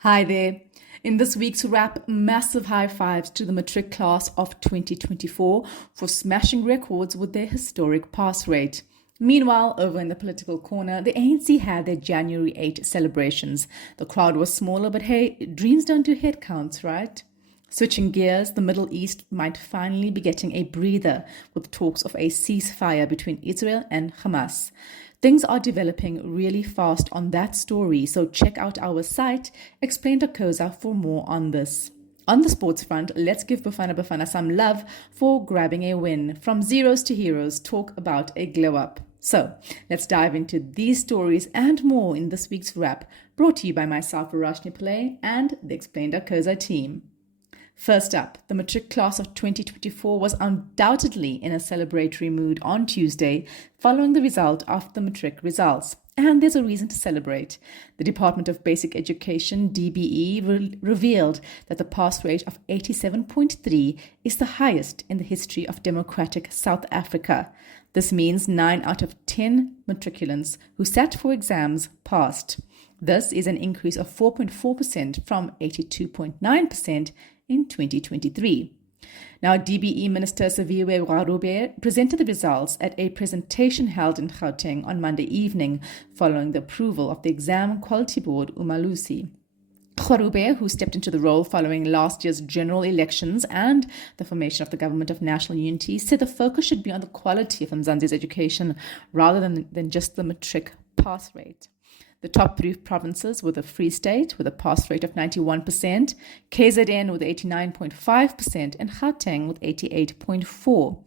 Hi there. In this week's wrap, massive high fives to the matric class of 2024 for smashing records with their historic pass rate. Meanwhile, over in the political corner, the ANC had their January 8 celebrations. The crowd was smaller, but hey, dreams don't do headcounts, right? Switching gears, the Middle East might finally be getting a breather with talks of a ceasefire between Israel and Hamas. Things are developing really fast on that story, so check out our site, Explain Koza, for more on this. On the sports front, let's give Bafana Bafana some love for grabbing a win. From zeros to heroes, talk about a glow up. So, let's dive into these stories and more in this week's wrap, brought to you by myself, Verashni Pillay, and the Explain Koza team. First up, the matric class of 2024 was undoubtedly in a celebratory mood on Tuesday following the result of the matric results. And there's a reason to celebrate. The Department of Basic Education, DBE, revealed that the pass rate of 87.3 is the highest in the history of democratic South Africa. This means 9 out of 10 matriculants who sat for exams passed. This is an increase of 4.4% from 82.9% in 2023. Now, DBE Minister Siviwe Gharube presented the results at a presentation held in Gauteng on Monday evening following the approval of the Exam Quality Board, Umalusi. Gharube, who stepped into the role following last year's general elections and the formation of the Government of National Unity, said the focus should be on the quality of Mzansi's education rather than just the matric pass rate. The top three provinces were the Free State with a pass rate of 91%, KZN with 89.5%, and Gauteng with 88.4%.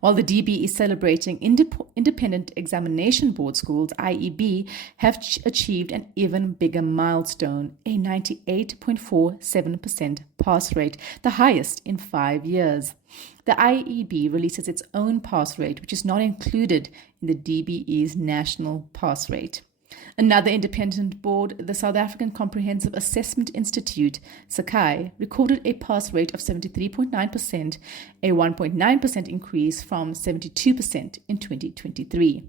While the DB is celebrating Independent Examination Board schools, IEB, have achieved an even bigger milestone, a 98.47% pass rate, the highest in 5 years. The IEB releases its own pass rate, which is not included in the DBE's national pass rate. Another independent board, the South African Comprehensive Assessment Institute, SAKAI, recorded a pass rate of 73.9%, a 1.9% increase from 72% in 2023.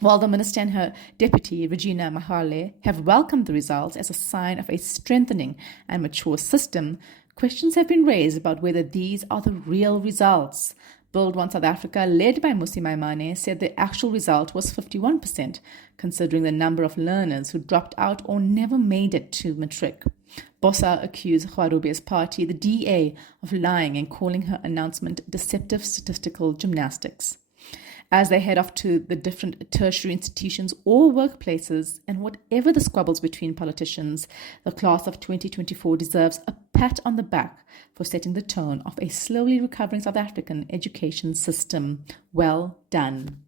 While the minister and her deputy, Regina Mahale, have welcomed the results as a sign of a strengthening and mature system, questions have been raised about whether these are the real results. Build One South Africa, led by Musi Maimane, said the actual result was 51%, considering the number of learners who dropped out or never made it to matric. Bossa accused Gharube's party, the DA, of lying and calling her announcement deceptive statistical gymnastics. As they head off to the different tertiary institutions or workplaces, and whatever the squabbles between politicians, the class of 2024 deserves a pat on the back for setting the tone of a slowly recovering South African education system. Well done.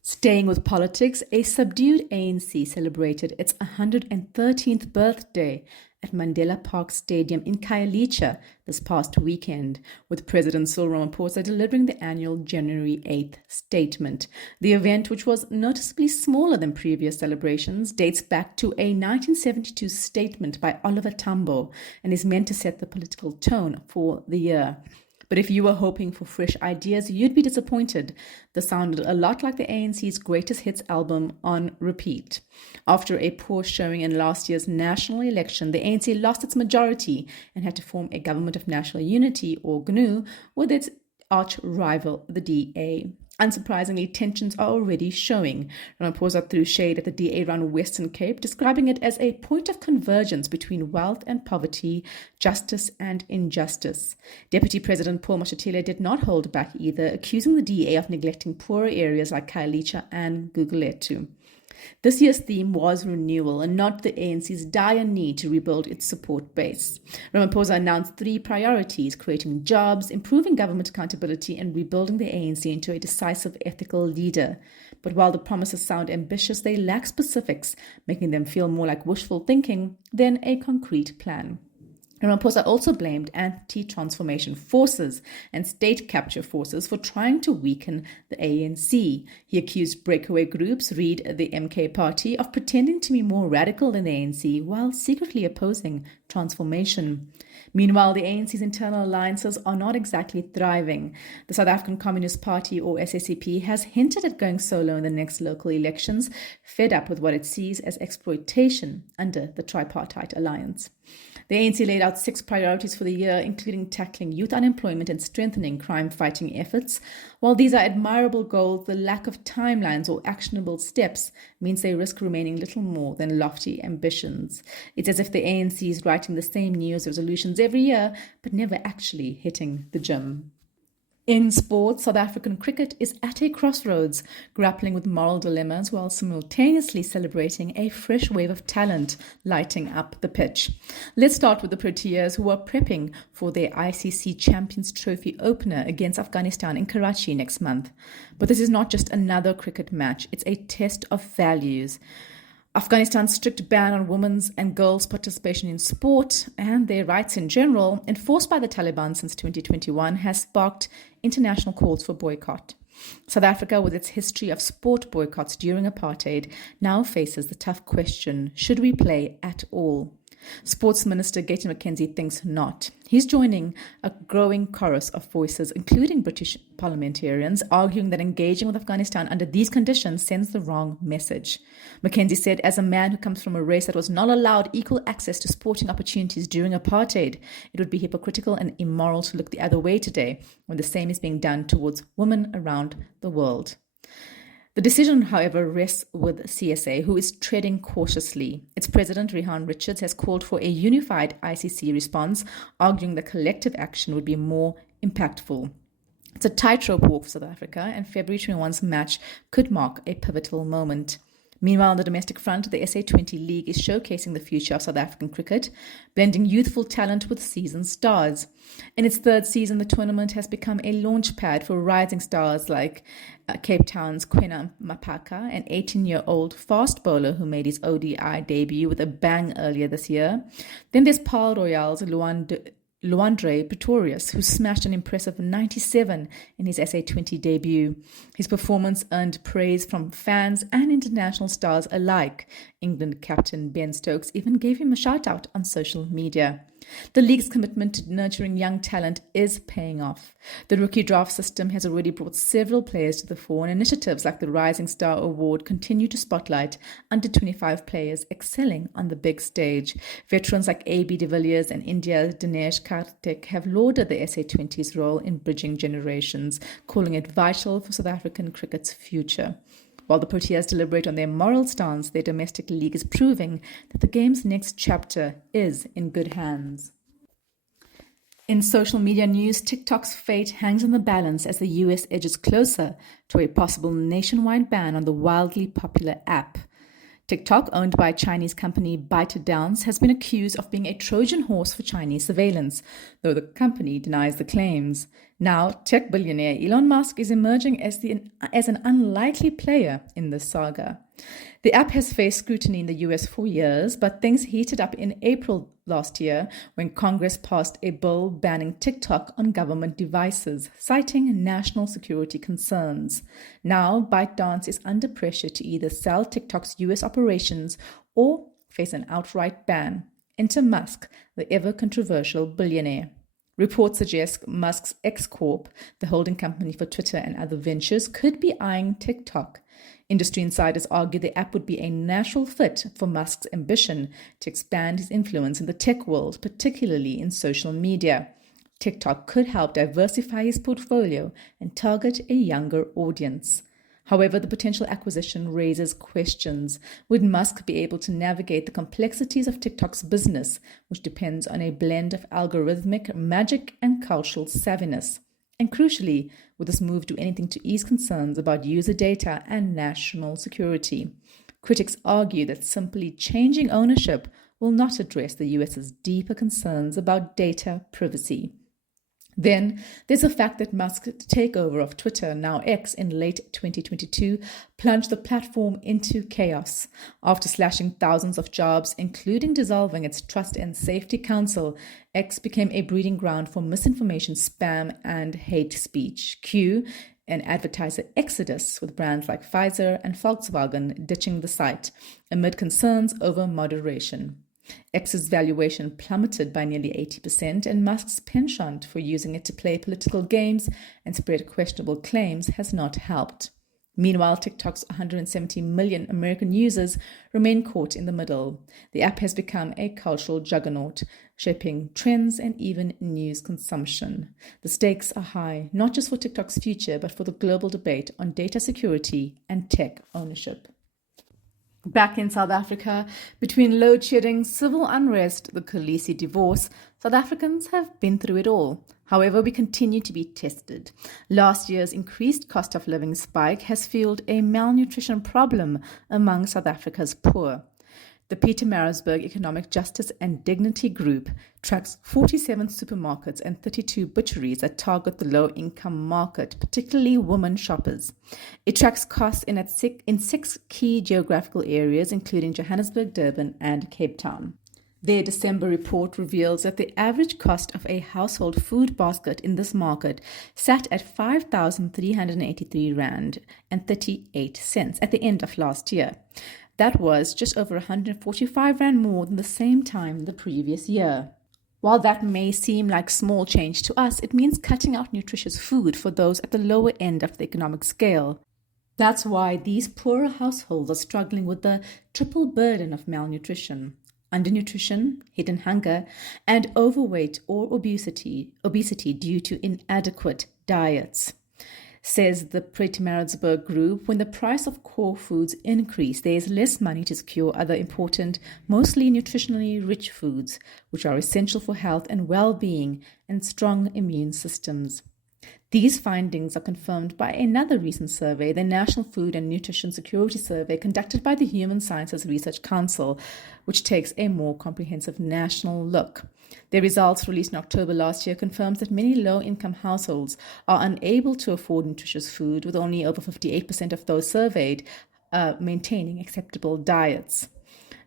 Staying with politics, a subdued ANC celebrated its 113th birthday at Mandela Park Stadium in Khayelitsha this past weekend, with President Cyril Ramaphosa delivering the annual January 8th statement. The event, which was noticeably smaller than previous celebrations, dates back to a 1972 statement by Oliver Tambo and is meant to set the political tone for the year. But if you were hoping for fresh ideas, you'd be disappointed. This sounded a lot like the ANC's greatest hits album on repeat. After a poor showing in last year's national election, the ANC lost its majority and had to form a Government of National Unity, or GNU, with its arch rival, the DA. Unsurprisingly, tensions are already showing. Ramaphosa threw shade at the DA-run Western Cape, describing it as a point of convergence between wealth and poverty, justice and injustice. Deputy President Paul Mashatile did not hold back either, accusing the DA of neglecting poorer areas like Khayelitsha and Gugulethu. This year's theme was renewal and not the ANC's dire need to rebuild its support base. Ramaphosa announced 3 priorities: creating jobs, improving government accountability, and rebuilding the ANC into a decisive ethical leader. But while the promises sound ambitious, they lack specifics, making them feel more like wishful thinking than a concrete plan. Ramaphosa also blamed anti-transformation forces and state capture forces for trying to weaken the ANC. He accused breakaway groups, read the MK Party, of pretending to be more radical than the ANC while secretly opposing transformation. Meanwhile, the ANC's internal alliances are not exactly thriving. The South African Communist Party, or SACP, has hinted at going solo in the next local elections, fed up with what it sees as exploitation under the tripartite alliance. The ANC laid out 6 priorities for the year, including tackling youth unemployment and strengthening crime-fighting efforts. While these are admirable goals, the lack of timelines or actionable steps means they risk remaining little more than lofty ambitions. It's as if the ANC is writing the same New Year's resolutions every year, but never actually hitting the gym. In sports, South African cricket is at a crossroads, grappling with moral dilemmas while simultaneously celebrating a fresh wave of talent lighting up the pitch. Let's start with the Proteas, who are prepping for their ICC Champions Trophy opener against Afghanistan in Karachi next month. But this is not just another cricket match, it's a test of values. Afghanistan's strict ban on women's and girls' participation in sport and their rights in general, enforced by the Taliban since 2021, has sparked international calls for boycott. South Africa, with its history of sport boycotts during apartheid, now faces the tough question, should we play at all? Sports Minister Gayton McKenzie thinks not. He's joining a growing chorus of voices, including British parliamentarians, arguing that engaging with Afghanistan under these conditions sends the wrong message. McKenzie said, as a man who comes from a race that was not allowed equal access to sporting opportunities during apartheid, it would be hypocritical and immoral to look the other way today when the same is being done towards women around the world. The decision, however, rests with CSA, who is treading cautiously. Its president, Rehan Richards, has called for a unified ICC response, arguing that collective action would be more impactful. It's a tightrope walk for South Africa, and February 21's match could mark a pivotal moment. Meanwhile, on the domestic front, the SA20 League is showcasing the future of South African cricket, blending youthful talent with seasoned stars. In its 3rd season, the tournament has become a launch pad for rising stars like Cape Town's Kwena Mapaka, an 18-year-old fast bowler who made his ODI debut with a bang earlier this year. Then there's Paarl Royale's Luandre Pretorius, who smashed an impressive 97 in his SA20 debut. His performance earned praise from fans and international stars alike. England captain Ben Stokes even gave him a shout-out on social media. The league's commitment to nurturing young talent is paying off. The rookie draft system has already brought several players to the fore, and initiatives like the Rising Star Award continue to spotlight under 25 players excelling on the big stage. Veterans like A.B. de Villiers and India's Dinesh Karthik have lauded the SA20's role in bridging generations, calling it vital for South African cricket's future. While the Proteas deliberate on their moral stance, their domestic league is proving that the game's next chapter is in good hands. In social media news, TikTok's fate hangs in the balance as the US edges closer to a possible nationwide ban on the wildly popular app. TikTok, owned by Chinese company ByteDance, has been accused of being a Trojan horse for Chinese surveillance, though the company denies the claims. Now, tech billionaire Elon Musk is emerging as an unlikely player in this saga. The app has faced scrutiny in the US for years, but things heated up in April last year when Congress passed a bill banning TikTok on government devices, citing national security concerns. Now, ByteDance is under pressure to either sell TikTok's US operations or face an outright ban. Enter Musk, the ever-controversial billionaire. Reports suggest Musk's X-Corp, the holding company for Twitter and other ventures, could be eyeing TikTok. Industry insiders argue the app would be a natural fit for Musk's ambition to expand his influence in the tech world, particularly in social media. TikTok could help diversify his portfolio and target a younger audience. However, the potential acquisition raises questions. Would Musk be able to navigate the complexities of TikTok's business, which depends on a blend of algorithmic magic and cultural savviness? And crucially, would this move do anything to ease concerns about user data and national security? Critics argue that simply changing ownership will not address the US's deeper concerns about data privacy. Then there's the fact that Musk's takeover of Twitter, now X, in late 2022 plunged the platform into chaos. After slashing thousands of jobs, including dissolving its Trust and Safety Council, X became a breeding ground for misinformation, spam, and hate speech. Cue an advertiser exodus, with brands like Pfizer and Volkswagen ditching the site amid concerns over moderation. X's valuation plummeted by nearly 80%, and Musk's penchant for using it to play political games and spread questionable claims has not helped. Meanwhile, TikTok's 170 million American users remain caught in the middle. The app has become a cultural juggernaut, shaping trends and even news consumption. The stakes are high, not just for TikTok's future, but for the global debate on data security and tech ownership. Back in South Africa, between load shedding, civil unrest, the Khaleesi divorce, South Africans have been through it all. However, we continue to be tested. Last year's increased cost of living spike has fueled a malnutrition problem among South Africa's poor. The Pietermaritzburg Economic Justice and Dignity Group tracks 47 supermarkets and 32 butcheries that target the low-income market, particularly women shoppers. It tracks costs in 6 key geographical areas, including Johannesburg, Durban, and Cape Town. Their December report reveals that the average cost of a household food basket in this market sat at 5,383 Rand and 38 cents at the end of last year. That was just over 145 Rand more than the same time the previous year. While that may seem like small change to us, it means cutting out nutritious food for those at the lower end of the economic scale. That's why these poorer households are struggling with the triple burden of malnutrition, undernutrition, hidden hunger, and overweight or obesity due to inadequate diets. Says the Pietermaritzburg Group, when the price of core foods increase, there is less money to secure other important, mostly nutritionally rich foods, which are essential for health and well-being and strong immune systems. These findings are confirmed by another recent survey, the National Food and Nutrition Security Survey, conducted by the Human Sciences Research Council, which takes a more comprehensive national look. Their results, released in October last year, confirms that many low-income households are unable to afford nutritious food, with only over 58% of those surveyed maintaining acceptable diets.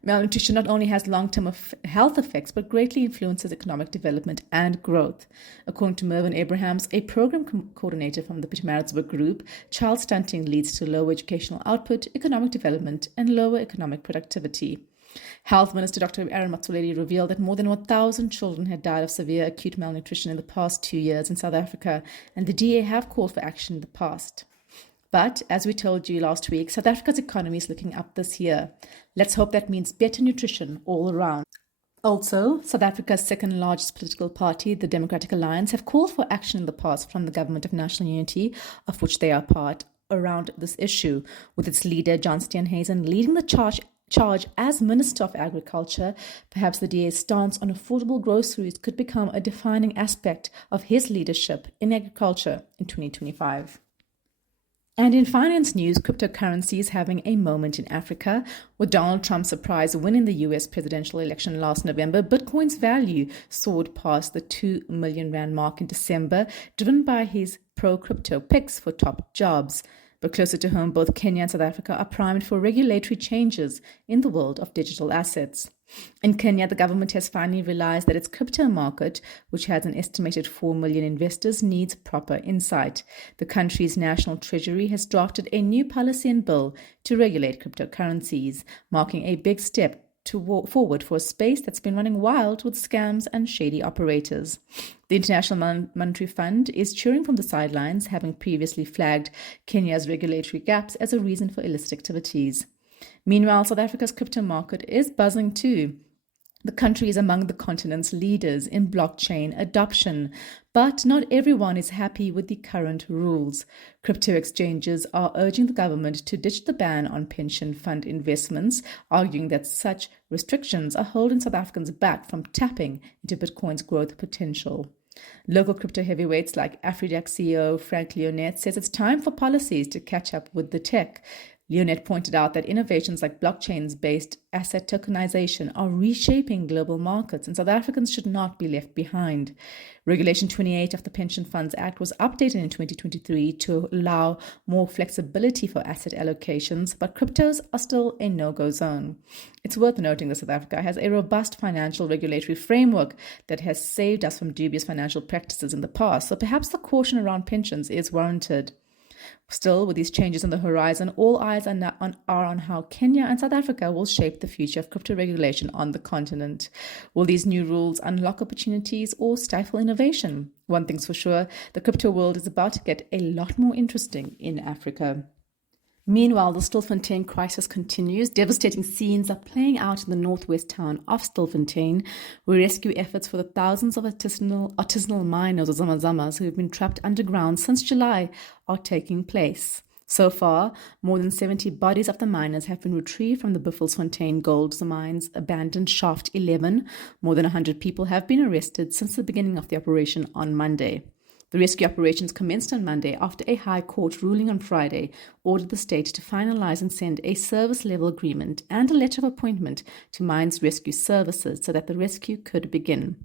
Malnutrition not only has long-term health effects, but greatly influences economic development and growth. According to Mervyn Abrahams, a program coordinator from the Pietermaritzburg Group, child stunting leads to lower educational output, economic development, and lower economic productivity. Health Minister Dr. Aaron Motsoaledi revealed that more than 1,000 children had died of severe acute malnutrition in the past 2 years in South Africa, and the DA have called for action in the past. But, as we told you last week, South Africa's economy is looking up this year. Let's hope that means better nutrition all around. Also, South Africa's second largest political party, the Democratic Alliance, have called for action in the past from the Government of National Unity, of which they are part, around this issue, with its leader, John Steenhuisen, leading the charge as Minister of Agriculture. Perhaps the DA's stance on affordable groceries could become a defining aspect of his leadership in agriculture in 2025. And in finance news, cryptocurrency is having a moment in Africa. With Donald Trump's surprise win in the US presidential election last November, Bitcoin's value soared past the 2 million Rand mark in December, driven by his pro-crypto picks for top jobs. But closer to home, both Kenya and South Africa are primed for regulatory changes in the world of digital assets. In Kenya, the government has finally realized that its crypto market, which has an estimated 4 million investors, needs proper insight. The country's national treasury has drafted a new policy and bill to regulate cryptocurrencies, marking a big step forward for a space that's been running wild with scams and shady operators. The International Monetary Fund is cheering from the sidelines, having previously flagged Kenya's regulatory gaps as a reason for illicit activities. Meanwhile, South Africa's crypto market is buzzing too. The country is among the continent's leaders in blockchain adoption, but not everyone is happy with the current rules. Crypto exchanges are urging the government to ditch the ban on pension fund investments, arguing that such restrictions are holding South Africans back from tapping into Bitcoin's growth potential. Local crypto heavyweights like Afridax CEO Frank Leonet says it's time for policies to catch up with the tech. Leonette pointed out that innovations like blockchains-based asset tokenization are reshaping global markets, and South Africans should not be left behind. Regulation 28 of the Pension Funds Act was updated in 2023 to allow more flexibility for asset allocations, but cryptos are still a no-go zone. It's worth noting that South Africa has a robust financial regulatory framework that has saved us from dubious financial practices in the past, so perhaps the caution around pensions is warranted. Still, with these changes on the horizon, all eyes are on how Kenya and South Africa will shape the future of crypto regulation on the continent. Will these new rules unlock opportunities or stifle innovation? One thing's for sure, the crypto world is about to get a lot more interesting in Africa. Meanwhile, the Stilfontein crisis continues. Devastating scenes are playing out in the northwest town of Stilfontein, where rescue efforts for the thousands of artisanal miners or zamazamas who have been trapped underground since July are taking place. So far, more than 70 bodies of the miners have been retrieved from the Buffelsfontein gold mine's abandoned Shaft 11. More than 100 people have been arrested since the beginning of the operation on Monday. The rescue operations commenced on Monday after a High Court ruling on Friday ordered the state to finalize and send a service-level agreement and a letter of appointment to Mines Rescue Services so that the rescue could begin.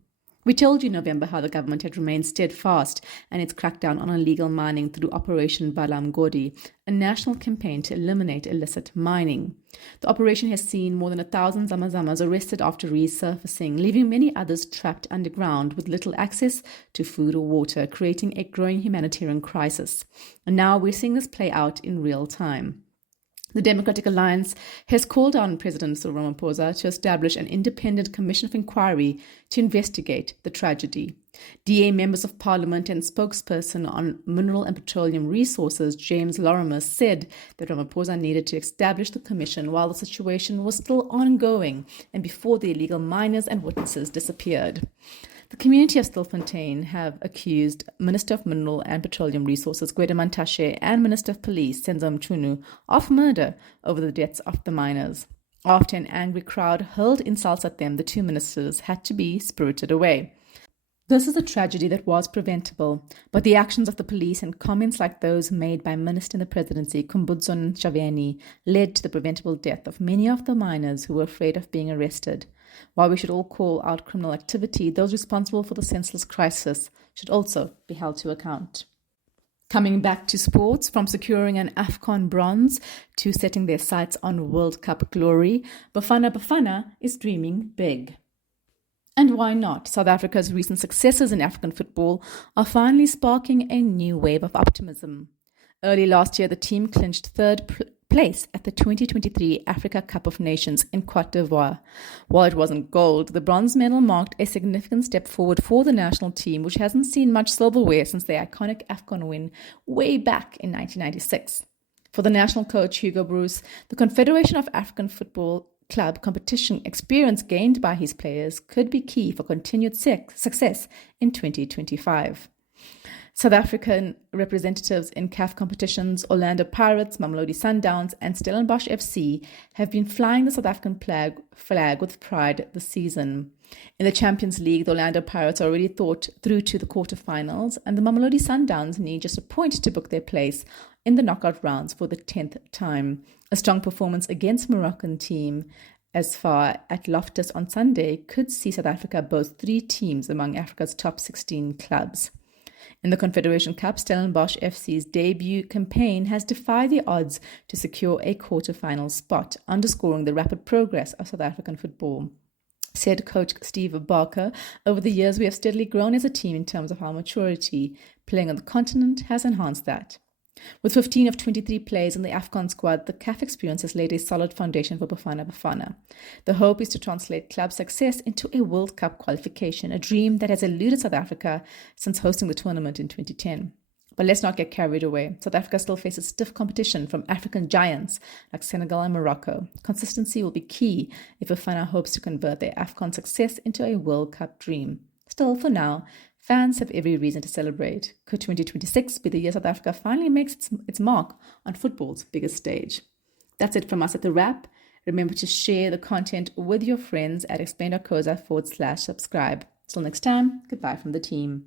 We told you in November how the government had remained steadfast in its crackdown on illegal mining through Operation Balamgodi, a national campaign to eliminate illicit mining. The operation has seen more than 1,000 zamazamas arrested after resurfacing, leaving many others trapped underground with little access to food or water, creating a growing humanitarian crisis. And now we're seeing this play out in real time. The Democratic Alliance has called on President Cyril Ramaphosa to establish an independent commission of inquiry to investigate the tragedy. DA members of parliament and spokesperson on mineral and petroleum resources, James Lorimer, said that Ramaphosa needed to establish the commission while the situation was still ongoing and before the illegal miners and witnesses disappeared. The community of Stilfontein have accused Minister of Mineral and Petroleum Resources Gwede Mantashe and Minister of Police Senzo Mchunu of murder over the deaths of the miners. After an angry crowd hurled insults at them, the two ministers had to be spirited away. This is a tragedy that was preventable, but the actions of the police and comments like those made by Minister in the Presidency Khumbudzo Ntshavheni led to the preventable death of many of the miners who were afraid of being arrested. While we should all call out criminal activity, those responsible for the senseless crisis should also be held to account. Coming back to sports, from securing an AFCON bronze to setting their sights on World Cup glory, Bafana Bafana is dreaming big. And why not? South Africa's recent successes in African football are finally sparking a new wave of optimism. Early last year, the team clinched third place at the 2023 Africa Cup of Nations in Cote d'Ivoire. While it wasn't gold, the bronze medal marked a significant step forward for the national team, which hasn't seen much silverware since their iconic AFCON win way back in 1996. For the national coach Hugo Bruce, the Confederation of African Football Club competition experience gained by his players could be key for continued success in 2025. South African representatives in CAF competitions, Orlando Pirates, Mamelodi Sundowns, and Stellenbosch FC have been flying the South African flag with pride this season. In the Champions League, the Orlando Pirates are already through to the quarterfinals, and the Mamelodi Sundowns need just a point to book their place in the knockout rounds for the 10th time. A strong performance against Moroccan team as far at Loftus on Sunday could see South Africa boast 3 teams among Africa's top 16 clubs. In the Confederation Cup, Stellenbosch FC's debut campaign has defied the odds to secure a quarter-final spot, underscoring the rapid progress of South African football. Said coach Steve Barker, over the years we have steadily grown as a team in terms of our maturity. Playing on the continent has enhanced that. With 15 of 23 players in the AFCON squad, the CAF experience has laid a solid foundation for Bafana Bafana. The hope is to translate club success into a World Cup qualification, a dream that has eluded South Africa since hosting the tournament in 2010. But let's not get carried away. South Africa still faces stiff competition from African giants like Senegal and Morocco. Consistency will be key if Bafana hopes to convert their AFCON success into a World Cup dream. Still, for now, fans have every reason to celebrate. Could 2026 be the year South Africa finally makes its mark on football's biggest stage? That's it from us at The Wrap. Remember to share the content with your friends at explain.co.za/subscribe. Till next time, goodbye from the team.